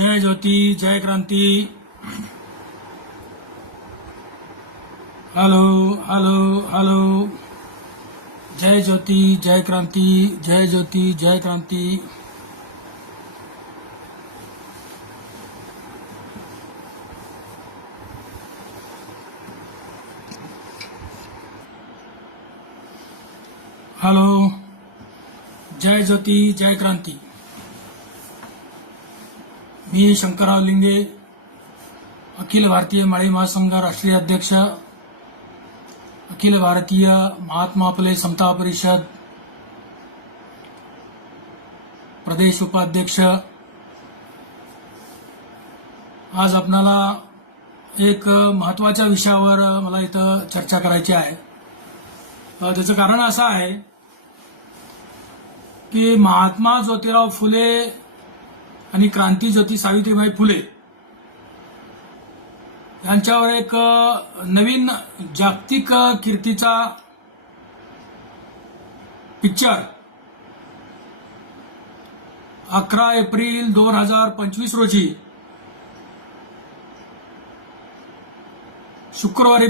जय ज्योती जय क्रांती। Hello hello hello. जय ज्योती जय क्रांती जय ज्योती जय क्रांती। हॅलो। जय ज्योती जय क्रांती। मी शंकरराव लिंगे अखिल भारतीय माळी महासंघ राष्ट्रीय अध्यक्ष अखिल भारतीय महात्मा फुले समता परिषद प्रदेश उपाध्यक्ष. आज आपणाला एक महत्त्वाच्या विषयावर मला इथं चर्चा करायची आहे. त्याचं कारण असं आहे की महात्मा ज्योतिराव फुले आणि क्रांतीज्योती सावित्रीबाई फुले. यांच्यावर एक नवीन जागतिक कीर्तीचा पिक्चर अकरा एप्रिल दोन हजार पंचवीस रोजी. शुक्रवारी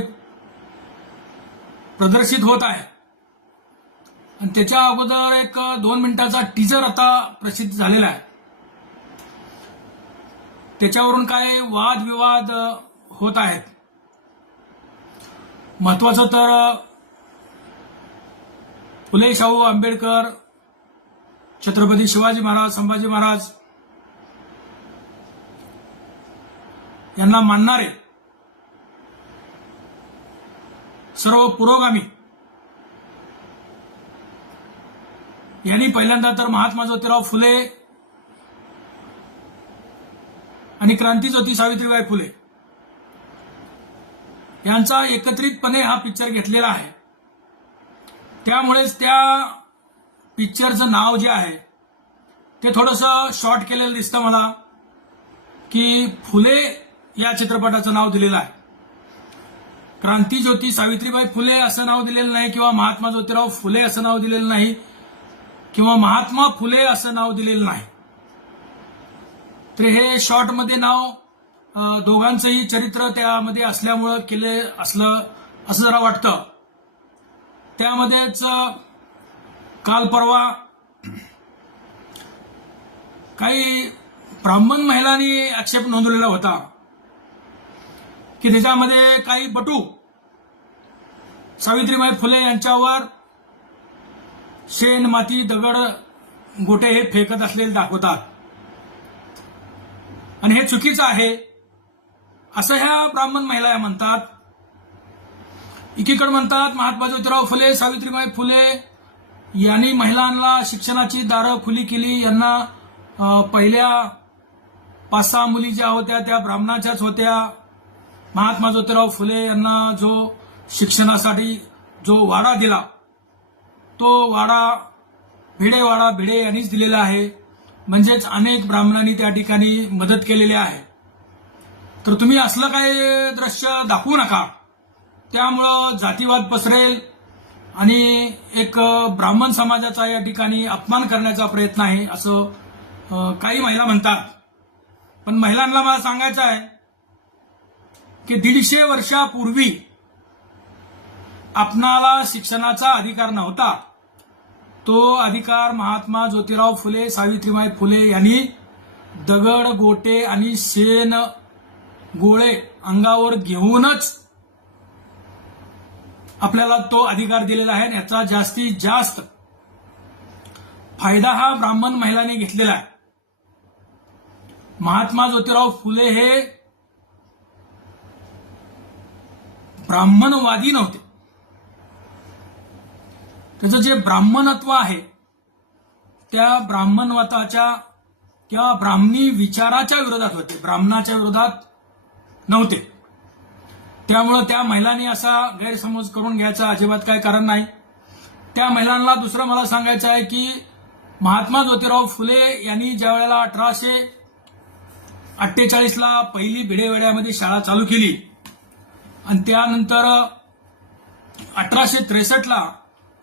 प्रदर्शित होत आहे. आणि त्याच्या अगोदर एक दोन मिनिटाचा टीजर आता प्रसिद्ध झालेला आहे. त्याच्यावरून काय वादविवाद होत आहेत. महत्वाचं तर फुले शाहू आंबेडकर छत्रपती शिवाजी महाराज संभाजी महाराज यांना मानणारे सर्व पुरोगामी यांनी पहिल्यांदा तर महात्मा ज्योतिराव फुले आणि क्रांतीज्योती सावित्रीबाई फुले. यांचा एकत्रितपणे हा पिक्चर घेतलेला आहे. त्यामुळेच त्या पिक्चरचं नाव जे आहे ते थोडंसं शॉर्ट केलेलं दिसतं मला की फुले या चित्रपटाचं नाव दिलेलं आहे. क्रांतीज्योती सावित्रीबाई फुले असं नाव दिलेलं नाही किंवा महात्मा ज्योतिराव फुले असं नाव दिलेलं नाही किंवा महात्मा फुले असं नाव दिलेलं नाही. तर हे शॉर्टमध्ये नाव दोघांचंही चरित्र त्यामध्ये असल्यामुळं केले असलं असं जरा वाटतं. त्यामध्येच काल परवा काही ब्राह्मण महिलांनी आक्षेप नोंदवलेला होता की त्याच्यामध्ये काही बटू सावित्रीबाई फुले यांच्यावर शेण माती दगड गोटे हे फेकत असलेले दाखवतात. आणि हे चुकीचं आहे. असं ह्या ब्राह्मण महिला म्हणतात. एकीकडे म्हणतात महात्मा ज्योतिराव फुले सावित्रीबाई फुले यांनी महिलांना शिक्षणाची दारं खुली केली. यांना पहिल्या पाच सहा मुली ज्या होत्या त्या ब्राह्मणाच्याच होत्या. महात्मा ज्योतिराव फुले यांना जो शिक्षणासाठी जो वाडा दिला तो वाडा भिडेवाडा भिडे यांनीच दिलेला आहे. म्हणजेच अनेक ब्राह्मणांनी त्या ठिकाणी मदत केलेली आहे. तर तुम्ही असलं काही दृश्य दाखवू नका. त्यामुळं जातीवाद पसरेल आणि एक ब्राह्मण समाजाचा या ठिकाणी अपमान करण्याचा प्रयत्न आहे असं काही महिला म्हणतात. पण महिलांना मला सांगायचं आहे की दीडशे वर्षापूर्वी आपणाला शिक्षणाचा अधिकार नव्हता. तो अधिकार महात्मा ज्योतिराव फुले सावित्रीबाई फुले यांनी दगड गोटे आणि शेण गोळे अंगावर घेऊनच आपल्याला तो अधिकार दिलेला आहे याचा जास्तीत जास्त फायदा हा ब्राह्मण महिलांनी घेतलेला आहे. महात्मा ज्योतिराव फुले हे ब्राह्मणवादी नव्हते. त्याचं जे ब्राह्मणत्व आहे त्या ब्राह्मणवादाच्या किंवा ब्राह्मणी विचाराच्या विरोधात होते. ब्राह्मणाच्या विरोधात नव्हते. त्यामुळं त्या महिलांनी असा गैरसमज करून घ्यायचा अजिबात काही कारण नाही. त्या महिलांना दुसरं मला सांगायचं आहे की महात्मा ज्योतिराव फुले यांनी ज्या वेळेला अठराशे अठ्ठेचाळीसला पहिली भिडेवेड्यामध्ये शाळा चालू केली आणि त्यानंतर अठराशे त्रेसष्टला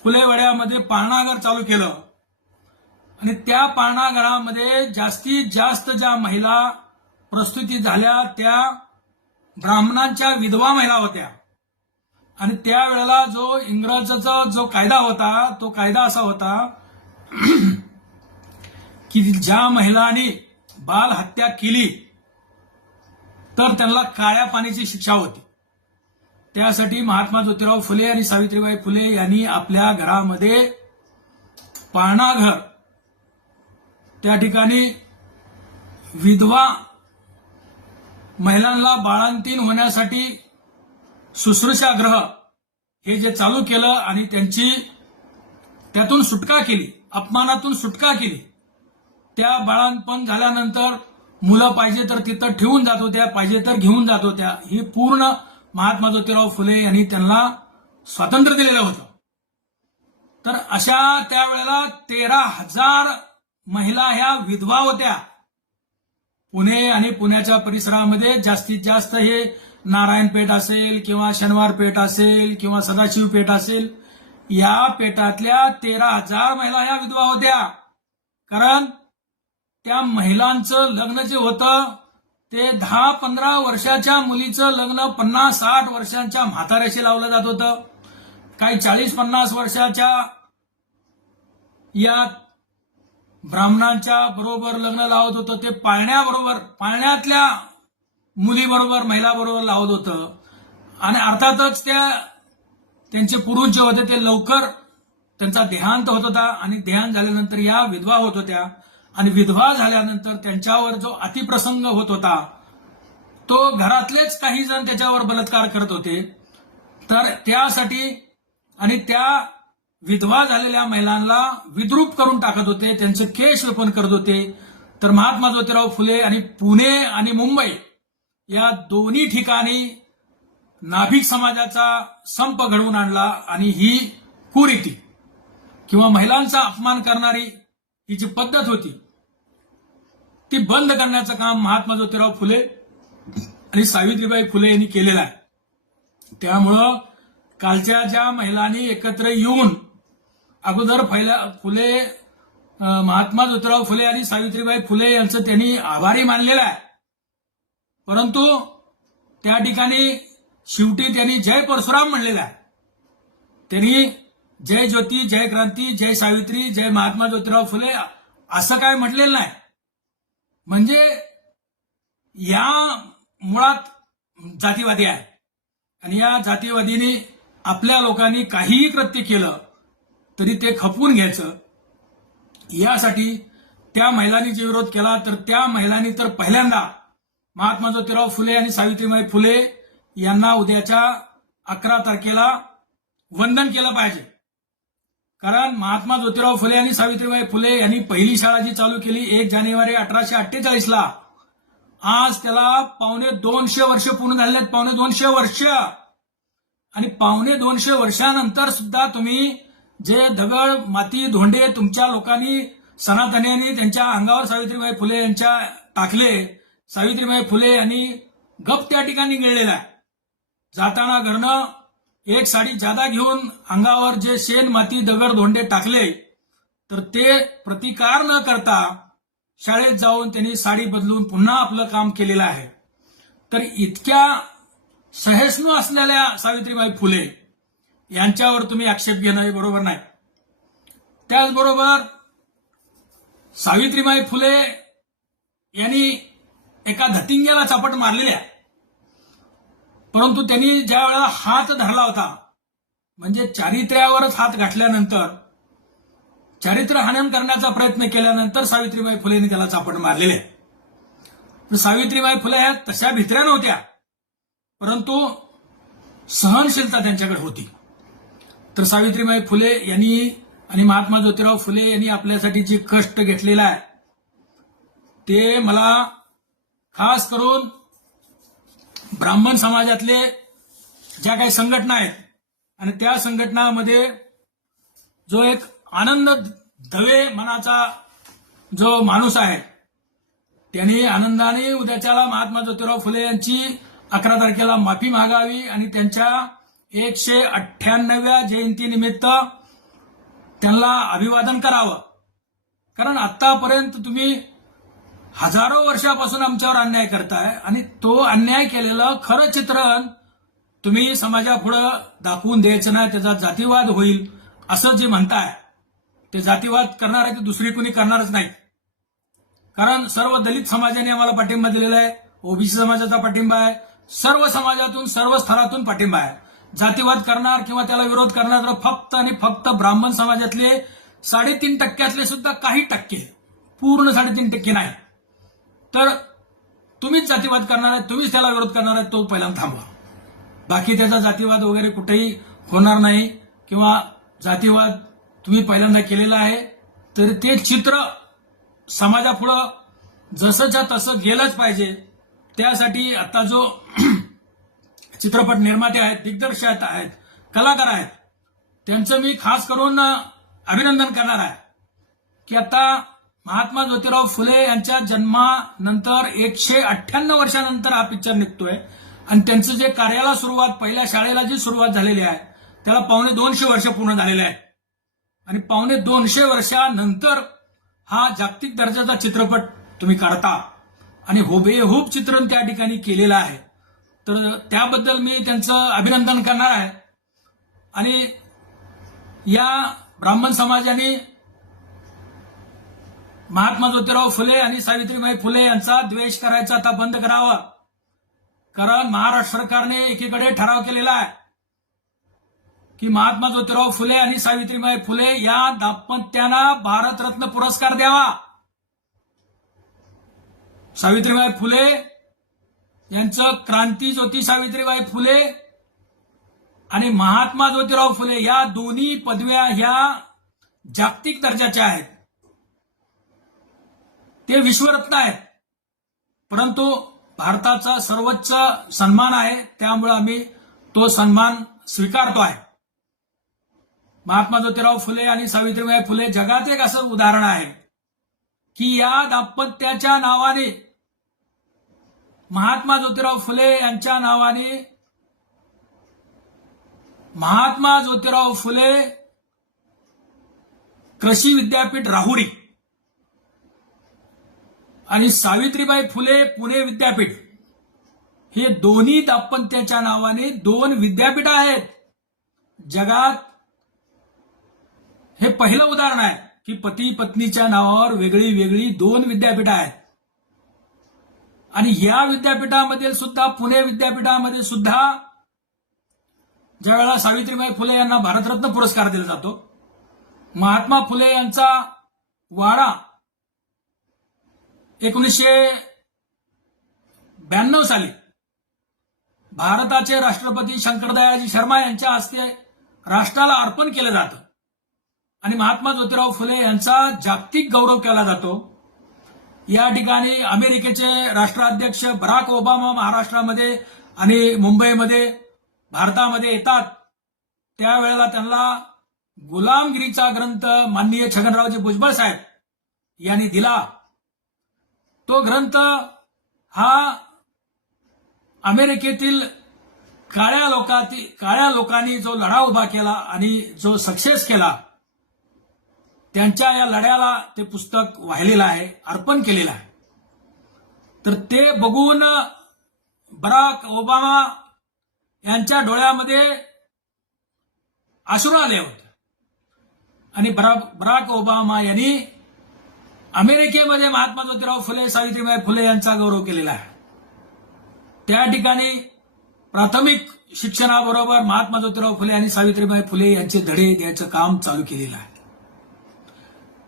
फुलेवाड्यामध्ये पाळणाघर चालू केलं. आणि त्या पाळणाघरामध्ये जास्तीत जास्त ज्या महिला प्रस्तुती झाल्या त्या ब्राह्मणांच्या विधवा महिला होत्या. आणि त्यावेळेला जो इंग्रजाचा जो कायदा होता तो कायदा असा होता की ज्या महिलांनी बाल हत्या केली तर त्यांना काळ्या पाण्याची शिक्षा होती. त्यासाठी महात्मा ज्योतिराव फुले आणि सावित्रीबाई फुले यांनी आपल्या घरामध्ये पाळणाघर त्या ठिकाणी विधवा महिलांना बाळांतीन होण्यासाठी शुश्रूषाग्रह हे जे चालू केलं आणि त्यांची त्यातून सुटका केली अपमानातून सुटका केली त्या बाळांपण झाल्यानंतर मुलं पाहिजे तर तिथं ठेवून जात होत्या पाहिजे तर घेऊन जात होत्या. ही पूर्ण महात्मा ज्योतिराव फुले यांनी त्यांना स्वातंत्र्य दिलेलं होतं. तर अशा त्यावेळेला तेरा हजार महिला ह्या विधवा होत्या. पुणे आणि पुण्याच्या परिसरामध्ये जास्तीत जास्त हे नारायण पेठ असेल किंवा शनिवार पेठ असेल किंवा सदाशिव पेठ असेल या पेठातल्या तेरा हजार महिला ह्या विधवा होत्या. कारण त्या महिलांचं लग्न जे होतं ते दहा पंधरा वर्षाच्या मुलीचं लग्न पन्नास साठ वर्षांच्या म्हाताऱ्याशी लावलं जात होतं. काही चाळीस पन्नास वर्षाच्या या ब्राह्मणांच्या बरोबर लग्न लावत होतं. ते पाळण्याबरोबर पाळण्यातल्या मुलीबरोबर महिलाबरोबर लावत होतं. आणि अर्थातच त्या त्यांचे पुरुष जे होते ते लवकर त्यांचा देहांत होत होता आणि देहांत झाल्यानंतर या विधवा होत होत्या. आणि विधवा झाल्यानंतर त्यांच्यावर जो अतिप्रसंग होत होता तो घरातलेच काही जण त्याच्यावर बलात्कार करत होते. तर त्यासाठी आणि त्या विधवा झालेल्या महिलांना विद्रूप करून टाकत होते त्यांचे केस वेपन करत होते. तर महात्मा ज्योतिराव फुले आणि पुणे आणि मुंबई या दोन्ही ठिकाणी नाभिक समाजाचा संप घडवून आणला आणि ही कुरीती किंवा महिलांचा अपमान करणारी ही जी पद्धत होती ती बंद करण्याचं काम महात्मा ज्योतिराव फुले आणि सावित्रीबाई फुले यांनी केलेलं आहे. त्यामुळं कालच्या ज्या महिलांनी एकत्र येऊन अगोदर पहिला फुले महात्मा ज्योतिराव फुले आणि सावित्रीबाई फुले यांचं त्यांनी आभारी मानलेलं आहे. परंतु त्या ठिकाणी शेवटी त्यांनी जय परशुराम म्हणलेला आहे. त्यांनी जय ज्योती जय क्रांती जय सावित्री जय महात्मा ज्योतिराव फुले असं काय म्हटलेलं नाही. म्हणजे या मुळात जातीवादी आहे. आणि या जातीवादीने आपल्या लोकांनी काहीही कृत्य केलं तरी ते खपवून घ्यायचं. यासाठी त्या महिलांनी जे विरोध केला तर त्या महिलांनी तर पहिल्यांदा महात्मा ज्योतिराव फुले आणि सावित्रीबाई फुले यांना उद्याच्या अकरा तारखेला वंदन केलं पाहिजे. कारण महात्मा ज्योतिराव फुले आणि सावित्रीबाई फुले यांनी पहिली शाळा जी चालू केली एक जानेवारी अठराशे अठ्ठेचाळीस ला. आज त्याला पावणे दोनशे वर्ष पूर्ण झाले आहेत पावणे दोनशे वर्ष. आणि पावणे दोनशे वर्षानंतर सुद्धा तुम्ही जे दगड माती धोंडे तुमच्या लोकांनी सनातन्यांनी त्यांच्या अंगावर सावित्रीबाई फुले यांच्या टाकले सावित्रीबाई फुले यांनी गप त्या ठिकाणी गिळलेला आहे. जाताना घरणं एक साडी जादा घेऊन अंगावर जे शेण माती दगड धोंडे टाकले तर ते प्रतिकार न करता शाळेत जाऊन त्यांनी साडी बदलून पुन्हा आपलं काम केलेलं आहे. तर इतक्या सहिष्णू असलेल्या सावित्रीबाई फुले यांच्यावर तुम्ही आक्षेप घेणं हे बरोबर नाही. त्याचबरोबर सावित्रीबाई फुले यांनी एका धतिंग्याला चापट मारलेली आहे. परंतु त्यांनी ज्या वेळेला हात धरला होता म्हणजे चारित्र्यावरच हात गाठल्यानंतर चारित्र्य हनन करण्याचा प्रयत्न केल्यानंतर सावित्रीबाई फुलेंनी त्याला चापड मारलेले आहे. सावित्रीबाई फुले ह्या तशा भित्र्या नव्हत्या परंतु सहनशीलता त्यांच्याकडे होती तर सावित्रीबाई फुले यांनी आणि महात्मा ज्योतिराव फुले यांनी आपल्यासाठी जे कष्ट घेतलेला आहे ते मला खास करून ब्राह्मण समाजातले ज्या काही संघटना आहेत आणि त्या संघटनामध्ये जो एक आनंद दवे मनाचा जो माणूस आहे त्यांनी आनंदाने उद्याच्याला महात्मा ज्योतिराव फुले यांची अकरा तारखेला माफी मागावी आणि त्यांच्या एकशे अठ्ठ्याण्णव्या जयंतीनिमित्त त्यांना अभिवादन करावं. कारण आतापर्यंत तुम्ही हजारो वर्षापासून आमच्यावर अन्याय करताय आणि तो अन्याय केलेलं खरं चित्रण तुम्ही समाजापुढं दाखवून द्यायचं नाही त्याचा जातीवाद होईल असं जे म्हणताय ते जातीवाद करणार आहे ते दुसरी कुणी करणारच नाही. कारण सर्व दलित समाजाने आम्हाला पाठिंबा दिलेला आहे ओबीसी समाजाचा पाठिंबा आहे सर्व समाजातून सर्व स्तरातून पाठिंबा आहे. जातीवाद करणार किंवा त्याला विरोध करणार तर फक्त आणि फक्त ब्राह्मण समाजातले साडेतीन टक्क्यातले सुद्धा काही टक्के पूर्ण साडेतीन टक्के नाही. तर तुम्हीच जातीवाद करणार आहे तुम्हीच त्याला विरोध करणार आहे तो पहिल्यांदा थांबवा. बाकी त्याचा जातीवाद वगैरे कुठेही होणार नाही किंवा जातीवाद तुम्ही पहिल्यांदा केलेला आहे तर ते चित्र समाजापुढं जसंच्या तसं गेलंच पाहिजे. त्यासाठी आता जो चित्रपट निर्माते आहेत दिग्दर्शक आहेत कलाकार आहेत त्यांचं मी खास करून अभिनंदन करणार आहे. की आता महात्मा ज्योतिराव फुले यांच्या जन्मानंतर एकशे अठ्ठ्याण्णव वर्षानंतर हा पिक्चर निघतोय. आणि त्यांचं जे कार्याला सुरुवात पहिल्या शाळेला जी सुरुवात झालेली आहे त्याला पावणे दोनशे वर्ष पूर्ण झालेले आहे आणि पावणे दोनशे वर्षानंतर हा जागतिक दर्जाचा चित्रपट तुम्ही काढता. आणि हुबेहूब चित्रण त्या ठिकाणी केलेलं आहे. तर त्याबद्दल मी त्यांचं अभिनंदन करणार आहे. आणि या ब्राह्मण समाजाने महात्मा ज्योतिराव फुले आणि सावित्रीबाई फुले यांचा द्वेष करायचा आता बंद करावा. कारण महाराष्ट्र सरकारने एकीकडे ठराव केलेला आहे की महात्मा ज्योतिराव फुले आणि सावित्रीबाई फुले या दाम्पत्यांना भारतरत्न पुरस्कार द्यावा. सावित्रीबाई फुले यांचं क्रांती ज्योती सावित्रीबाई फुले आणि महात्मा ज्योतिराव फुले या दोन्ही पदव्या ह्या जागतिक दर्जाच्या आहेत. ते विश्वरत्न आहेत परंतु भारताचा सर्वोच्च सन्मान आहे त्यामुळे आम्ही तो सन्मान स्वीकारतो आहे. महात्मा ज्योतिराव फुले आणि सावित्रीबाई फुले जगात एक असं उदाहरण आहे की या दाम्पत्याच्या नावाने महात्मा ज्योतिराव फुले यांच्या नावाने महात्मा ज्योतिराव फुले कृषी विद्यापीठ राहुरी आणि सावित्रीबाई फुले पुणे विद्यापीठ. हे दोन्ही दाम्पत्याच्या नावाने दोन विद्यापीठ आहेत. जगात हे पहिलं उदाहरण आहे की पती पत्नीच्या नावावर वेगळी वेगळी दोन विद्यापीठ आहेत. आणि या विद्यापीठामध्ये सुद्धा पुणे विद्यापीठामध्ये सुद्धा ज्यावेळेला सावित्रीबाई फुले यांना भारतरत्न पुरस्कार दिला जातो महात्मा फुले यांचा वाडा एकोणीसशे ब्याण्णव साली भारताचे राष्ट्रपती शंकरदयाजी शर्मा यांच्या हस्ते राष्ट्राला अर्पण केलं जातं. आणि महात्मा ज्योतिराव फुले यांचा जागतिक गौरव केला जातो. या ठिकाणी अमेरिकेचे राष्ट्राध्यक्ष बराक ओबामा महाराष्ट्रामध्ये आणि मुंबईमध्ये भारतामध्ये येतात. त्यावेळेला त्यांना गुलामगिरीचा ग्रंथ माननीय छगनरावजी भुजबळ साहेब यांनी दिला. तो ग्रंथ हा अमेरिकेतील काळ्या लोकातील काळ्या लोकांनी जो लढा उभा केला आणि जो सक्सेस केला त्यांच्या या लढ्याला ते पुस्तक वाहिलेलं आहे अर्पण केलेलं आहे. तर ते बघून बराक ओबामा यांच्या डोळ्यामध्ये अश्रू आले होते. आणि बराक बराक ओबामा यांनी अमेरिकेमध्ये महात्मा ज्योतिराव फुले सावित्रीबाई फुले यांचा गौरव केलेला आहे. त्या ठिकाणी प्राथमिक शिक्षणाबरोबर महात्मा ज्योतिराव फुले आणि सावित्रीबाई फुले यांचे धडे द्यायचं काम चालू केलेलं आहे.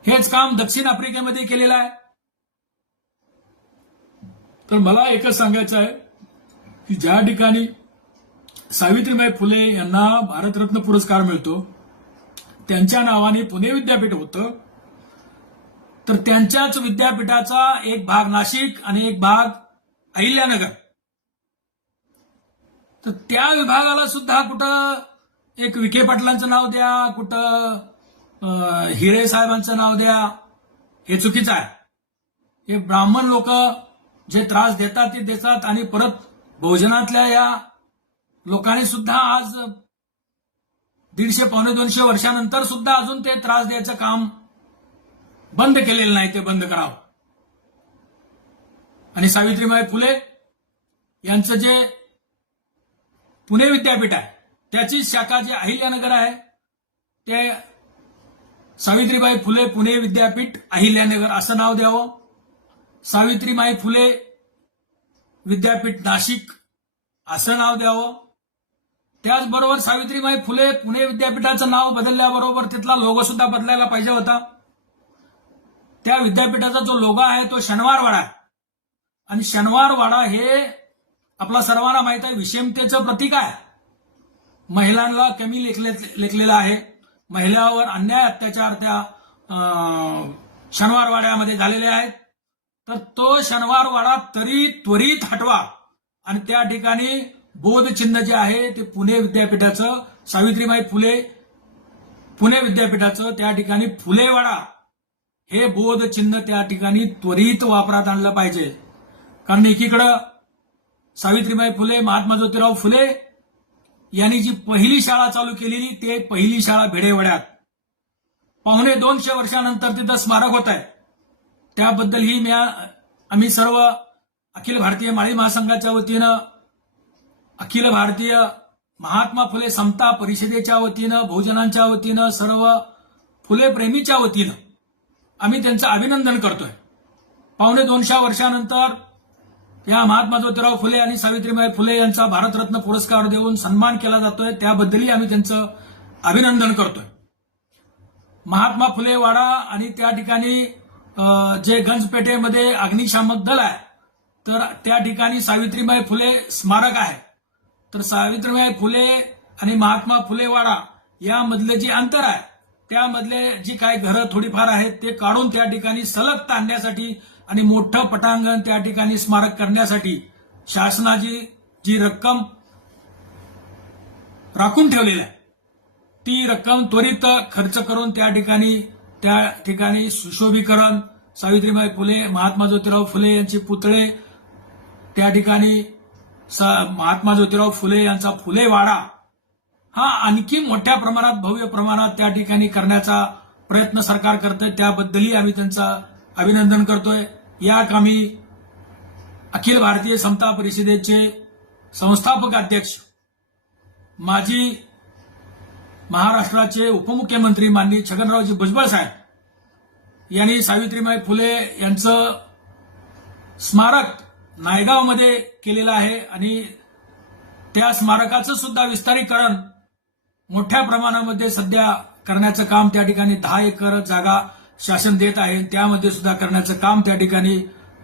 हेच काम दक्षिण आफ्रिकेमध्ये केलेलं आहे. तर मला एकच सांगायचं आहे की ज्या ठिकाणी सावित्रीबाई फुले यांना भारतरत्न पुरस्कार मिळतो त्यांच्या नावाने पुणे विद्यापीठ होतं तर त्यांच्याच विद्यापीठाचा एक भाग नाशिक आणि एक भाग अहिल्यानगर. तर त्या विभागाला सुद्धा कुठं एक विखे पाटलांचं नाव द्या कुठं हिरे साहेबांचं नाव द्या हे चुकीचं आहे. हे ब्राह्मण लोक जे त्रास देतात ते देतात आणि परत भोजनातल्या या लोकांनी सुद्धा आज दीडशे पावणे दोनशे वर्षानंतर सुद्धा अजून ते त्रास द्यायचं काम बंद केलेलं नाही ते बंद करावं. आणि सावित्रीबाई फुले यांचं जे पुणे विद्यापीठ आहे त्याची शाखा जे अहिल्यानगर आहे ते सावित्रीबाई फुले पुणे विद्यापीठ अहिल्यानगर असं नाव द्यावं. सावित्रीबाई फुले विद्यापीठ नाशिक असं नाव द्यावं. त्याचबरोबर सावित्रीबाई फुले पुणे विद्यापीठाचं नाव बदलल्याबरोबर तिथला लोगो सुद्धा बदलायला पाहिजे होता. त्या विद्यापीठाचा जो लोगो आहे तो शनिवारवाडा आहे. आणि शनिवारवाडा हे आपला सर्वांना माहीत आहे विषमतेचं प्रतीक आहे. महिलांना कमी लेखले लेखलेलं आहे. महिलावर अन्याय अत्याचार त्या शनिवारवाड्यामध्ये झालेले आहेत. तर तो शनिवारवाडा तरी त्वरित हटवा. आणि त्या ठिकाणी बोधचिन्ह जे आहे ते पुणे विद्यापीठाचं सावित्रीबाई फुले पुणे विद्यापीठाचं त्या ठिकाणी फुलेवाडा हे बोध चिन्ह त्या ठिकाणी त्वरित वापरात आणलं पाहिजे. कारण एकीकडं सावित्रीबाई फुले महात्मा ज्योतिराव फुले यांनी जी पहिली शाळा चालू केलेली ते पहिली शाळा भिडेवड्यात. पाहुणे दोनशे वर्षानंतर तिथं स्मारक होत आहे त्याबद्दल ही मी आम्ही सर्व अखिल भारतीय माळी महासंघाच्या वतीनं अखिल भारतीय महात्मा फुले समता परिषदेच्या वतीनं बहुजनांच्या वतीनं सर्व फुले प्रेमीच्या वतीनं आम्ही त्यांचं अभिनंदन करतोय. पावणे दोनशे वर्षानंतर या महात्मा ज्योतिराव फुले आणि सावित्रीबाई फुले यांचा भारतरत्न पुरस्कार देऊन सन्मान केला जातोय. त्याबद्दलही आम्ही त्यांचं अभिनंदन करतोय. महात्मा फुले वाडा आणि त्या ठिकाणी जे गंजपेठेमध्ये अग्निशामक दल आहे तर त्या ठिकाणी सावित्रीबाई फुले स्मारक आहे. तर सावित्रीबाई फुले आणि महात्मा फुले वाडा यामधले जे अंतर आहे त्यामधले जी काय घरं थोडीफार आहेत ते काढून त्या ठिकाणी सलग आणण्यासाठी आणि मोठं पटांगण त्या ठिकाणी स्मारक करण्यासाठी शासनाची जी रक्कम राखून ठेवलेली आहे ती रक्कम त्वरित खर्च करून त्या ठिकाणी त्या ठिकाणी सुशोभीकरण सावित्रीबाई फुले महात्मा ज्योतिराव फुले यांचे पुतळे त्या ठिकाणी स- महात्मा ज्योतिराव फुले यांचा फुले वाडा हा आणखी मोठ्या प्रमाणात भव्य प्रमाणात त्या ठिकाणी करण्याचा प्रयत्न सरकार करतंय. त्याबद्दलही आम्ही त्यांचं अभिनंदन करतोय. या कामी अखिल भारतीय समता परिषदेचे संस्थापक अध्यक्ष माजी महाराष्ट्राचे उपमुख्यमंत्री माननीय छगनरावजी भुजबळ साहेब यांनी सावित्रीबाई फुले यांचं स्मारक नायगावमध्ये केलेलं आहे आणि त्या स्मारकाचं सुद्धा विस्तारीकरण मोठ्या प्रमाणामध्ये सध्या करण्याचं काम त्या ठिकाणी दहा एकर जागा शासन देत आहे. त्यामध्ये सुद्धा करण्याचं काम त्या ठिकाणी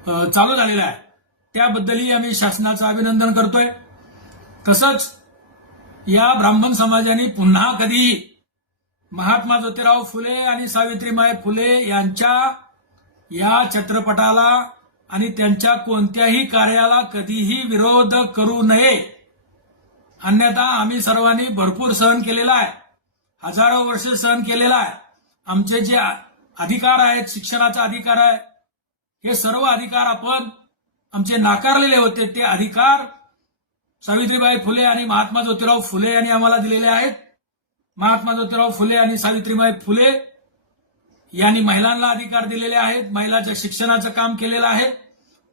चालू झालेलं आहे. त्याबद्दलही आम्ही शासनाचं अभिनंदन करतोय. तसंच या ब्राह्मण समाजाने पुन्हा कधी महात्मा ज्योतिराव फुले आणि सावित्रीबाई फुले यांच्या या चित्रपटाला आणि त्यांच्या कोणत्याही कार्याला कधीही विरोध करू नये. अन्यथा आम्ही सर्वांनी भरपूर सहन केलेला आहे. हजारो वर्ष सहन केलेला आहे. आमचे जे अधिकार आहेत शिक्षणाचा अधिकार आहे हे सर्व अधिकार आपण आमचे नाकारलेले होते. ते अधिकार सावित्रीबाई फुले आणि महात्मा ज्योतिराव फुले यांनी आम्हाला दिलेले आहेत. महात्मा ज्योतिराव फुले आणि सावित्रीबाई फुले यांनी महिलांना अधिकार दिलेले आहेत. महिलाच्या शिक्षणाचं काम केलेलं आहे.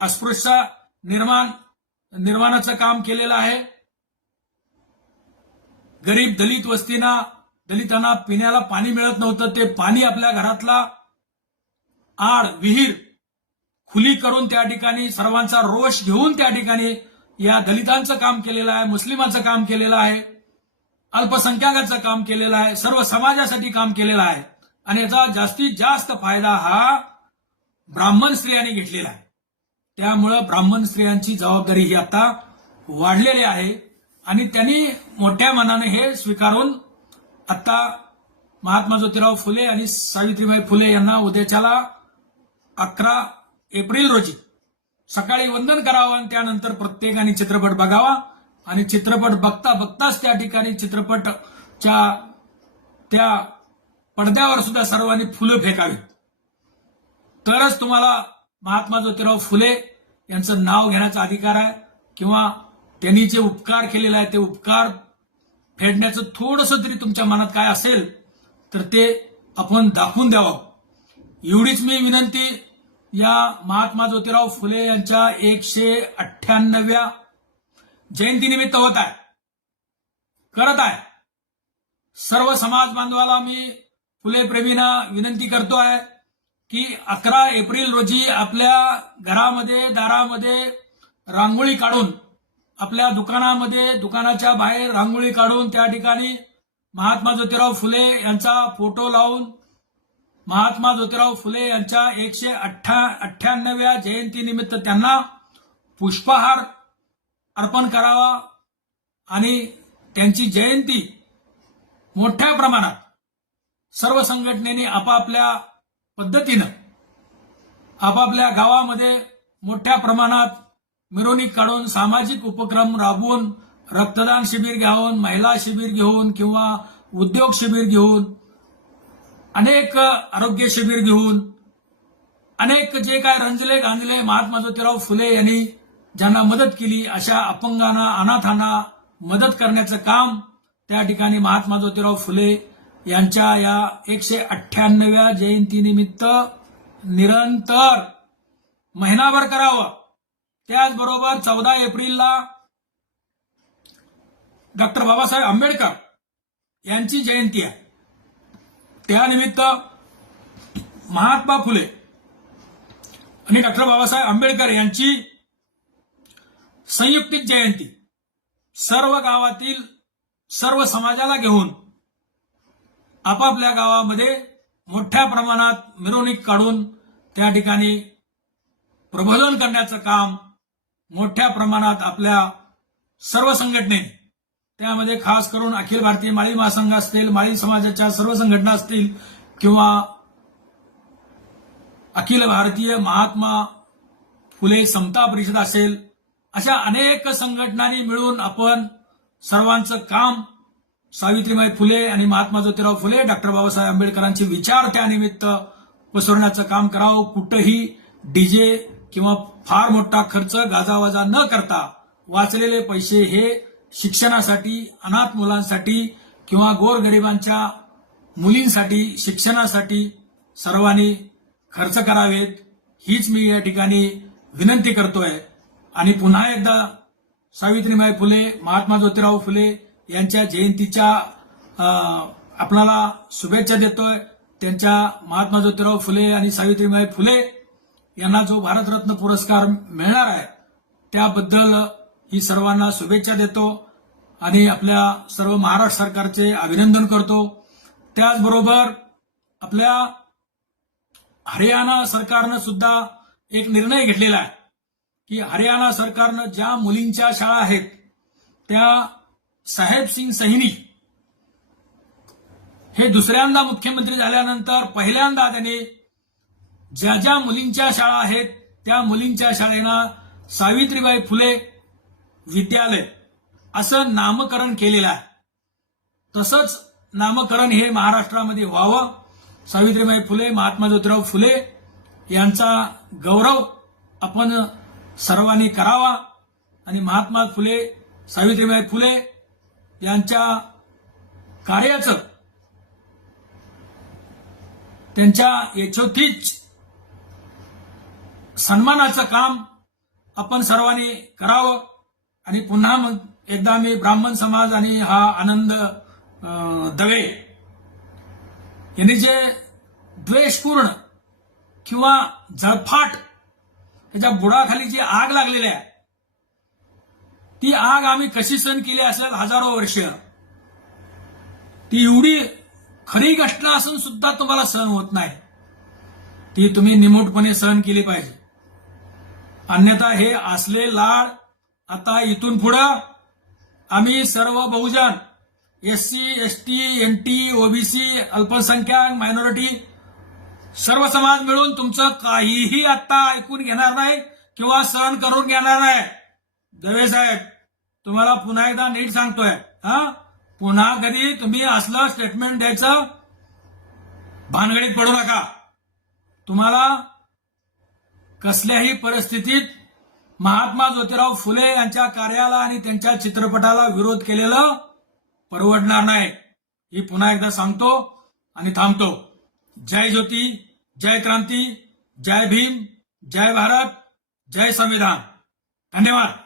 अस्पृश्य निर्माण निर्माणाचं काम केलेलं आहे. गरीब दलित वस्तींना दलितांना पिण्याला पाणी मिळत नव्हतं. ते पाणी आपल्या घरातला आड विहीर खुली करून त्या ठिकाणी सर्वांचा रोष घेऊन त्या ठिकाणी या दलितांचं काम केलेलं आहे मुस्लिमांचं काम केलेलं आहे अल्पसंख्याकांचं काम केलेलं आहे सर्व समाजासाठी काम केलेलं आहे. आणि याचा जास्तीत जास्त फायदा हा ब्राह्मण स्त्रियांनी घेतलेला आहे. त्यामुळं ब्राह्मण स्त्रियांची जबाबदारी ही आता वाढलेली आहे. आणि त्यांनी मोठ्या मनाने हे स्वीकारून आता महात्मा ज्योतिराव फुले आणि सावित्रीबाई फुले यांना उद्याच्याला अकरा एप्रिल रोजी सकाळी वंदन करावं आणि त्यानंतर प्रत्येकाने चित्रपट बघावा आणि चित्रपट बघता बघताच त्या ठिकाणी चित्रपटच्या त्या पडद्यावर सुद्धा सर्वांनी फुलं फेकावीत. तरच तुम्हाला महात्मा ज्योतिराव फुले यांचं नाव घेण्याचा अधिकार आहे किंवा त्यांनी जे उपकार केलेले आहे ते उपकार फेडण्याचं थोडंसं तरी तुमच्या मनात काय असेल तर ते आपण दाखवून द्यावं. एवढीच मी विनंती या महात्मा ज्योतिराव फुले यांच्या एकशे अठ्ठ्याण्णव्या जयंतीनिमित्त होत आहे. करत आहे. सर्व समाज बांधवाला मी फुले प्रेमींना विनंती करतो आहे की अकरा एप्रिल रोजी आपल्या घरामध्ये दारामध्ये रांगोळी काढून आपल्या दुकानामध्ये दुकानाच्या बाहेर रांगोळी काढून त्या ठिकाणी महात्मा ज्योतिराव फुले यांचा फोटो लावून महात्मा ज्योतिराव फुले यांच्या एकशे अठ्ठा अठ्ठ्याण्णव्या जयंतीनिमित्त त्यांना पुष्पहार अर्पण करावा आणि त्यांची जयंती मोठ्या प्रमाणात सर्व संघटनेने आपापल्या पद्धतीनं आपापल्या गावामध्ये मोठ्या प्रमाणात मिरवणूक काढून सामाजिक उपक्रम राबवून रक्तदान शिबिर घेऊन महिला शिबिर घेऊन किंवा उद्योग शिबिर घेऊन अनेक आरोग्य शिबिर घेऊन अनेक जे काय रंजले गांजले महात्मा ज्योतिराव फुले यांनी ज्यांना मदत केली अशा अपंगांना अनाथांना मदत करण्याचं काम त्या ठिकाणी महात्मा ज्योतिराव फुले यांच्या या एकशे अठ्ठ्याण्णव्या जयंतीनिमित्त निरंतर महिनाभर करावं. त्याचबरोबर चौदा एप्रिलला डॉक्टर बाबासाहेब आंबेडकर यांची जयंती आहे. त्यानिमित्त महात्मा फुले आणि डॉक्टर बाबासाहेब आंबेडकर यांची संयुक्तिक जयंती सर्व गावातील सर्व समाजाला घेऊन आपापल्या गावामध्ये मोठ्या प्रमाणात मिरवणूक काढून त्या ठिकाणी प्रबोधन करण्याचं काम मोठ्या प्रमाणात आपल्या सर्व संघटने त्यामध्ये खास करून अखिल भारतीय माळी महासंघ असतील माळी समाजाच्या सर्व संघटना असतील किंवा अखिल भारतीय महात्मा फुले समता परिषद असेल अशा अनेक संघटनांनी मिळून आपण सर्वांचं काम सावित्रीबाई फुले आणि महात्मा ज्योतिराव फुले डॉक्टर बाबासाहेब आंबेडकरांचे विचार त्यानिमित्त पसरवण्याचं काम करावं. कुठंही डीजे किंवा फार मोठा खर्च गाजावाजा न करता वाचलेले पैसे हे शिक्षणासाठी अनाथ मुलांसाठी किंवा गोरगरिबांच्या मुलींसाठी शिक्षणासाठी सर्वांनी खर्च करावेत. हीच मी या ठिकाणी विनंती करतोय. आणि पुन्हा एकदा सावित्रीबाई फुले महात्मा ज्योतिराव फुले यांच्या जयंतीच्या आपणाला शुभेच्छा देतोय. त्यांच्या महात्मा ज्योतिराव फुले आणि सावित्रीबाई फुले यांना जो भारतरत्न पुरस्कार मिळणार आहे त्याबद्दल ही सर्वांना शुभेच्छा देतो आणि आपल्या सर्व महाराष्ट्र सरकारचे अभिनंदन करतो. त्याचबरोबर आपल्या हरियाणा सरकारनं सुद्धा एक निर्णय घेतलेला आहे की हरियाणा सरकारनं ज्या मुलींच्या शाळा आहेत त्या साहेब सिंग सैनी हे दुसऱ्यांदा मुख्यमंत्री झाल्यानंतर पहिल्यांदा त्यांनी ज्या ज्या मुलींच्या शाळा आहेत त्या मुलींच्या शाळेना सावित्रीबाई फुले विद्यालय असं नामकरण केलेलं आहे. तसंच नामकरण हे महाराष्ट्रामध्ये व्हावं. सावित्रीबाई फुले महात्मा ज्योतिराव फुले यांचा गौरव आपण सर्वांनी करावा. आणि महात्मा फुले सावित्रीबाई फुले यांच्या कार्याचं त्यांच्या यशोतीच सन्मानाचं काम आपण सर्वांनी करावं. आणि पुन्हा मग एकदा मी ब्राह्मण समाज आणि हा आनंद दवे यांनी जे द्वेषपूर्ण किंवा जळफाट त्याच्या बुडाखाली जी आग लागलेली आहे ती आग आम्ही कशी सहन केली असेल हजारो वर्ष. ती एवढी खरी घटना असून सुद्धा तुम्हाला सहन होत नाही. ती तुम्ही निमूटपणे सहन केली पाहिजे. अन्यथा हे असले लाड आता इथून पुढं. आम्ही सर्व बहुजन S C S T N T OBC अल्पसंख्याक मायनॉरिटी सर्व समाज मिळून तुमचं काहीही आता ऐकून घेणार नाही किंवा सहन करून घेणार नाही. दवे साहेब तुम्हाला पुन्हा एकदा नीट सांगतोय हा? पुन्हा कधी तुम्ही असलं स्टेटमेंट द्यायचं? भानगडीत पडू नका. तुम्हाला कसल्याही परिस्थितीत महात्मा ज्योतिराव फुले यांच्या कार्याला आणि त्यांच्या चित्रपटाला विरोध केलेलं परवडणार नाही. ही पुन्हा एकदा सांगतो आणि थांबतो. जय ज्योती जय क्रांती जय भीम जय भारत जय संविधान. धन्यवाद.